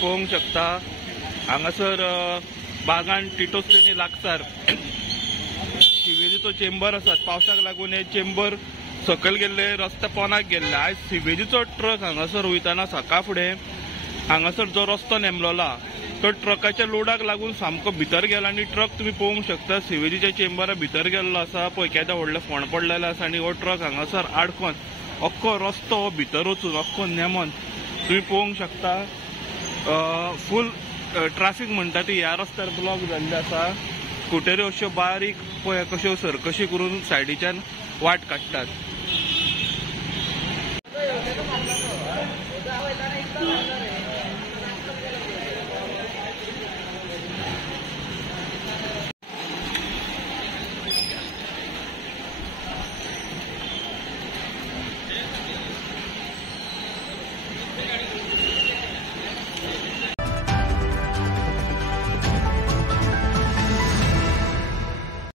पळोवंक शकता हांगासर बागान टिटोस्लेनी लागसार सिवेजीचो चेंबर आसा। पावसाक लागून हे चेंबर सकयल गेल्ले, रस्ते पोनाक गेल्ले। आज सिवेजीचो ट्रक हांगासर वयताना सकाळ फुडें हांगासर जो रस्तो नेमलोला तो ट्रकाच्या लोडाक लागून सामको भितर गेला आणि ट्रक तुम्ही पळोवंक शकता सिवेजीच्या चेंबरा भितर गेल्लो आसा। पळय केदा व्हडले फोंड पडलेले आसा आणि हो ट्रक हांगासर आडकोन अख्खो रस्तो भितर वचून अख्खो नेमोन तुम्ही पळोवंक शकता। फुल ट्रॅफिक म्हणटा ती ह्या रस्त्यार ब्लॉक जाल्ली आसा। स्कुटरी अश्यो बारीक पळय कश्यो सरकशी करून सायडीच्यान वाट काडटात।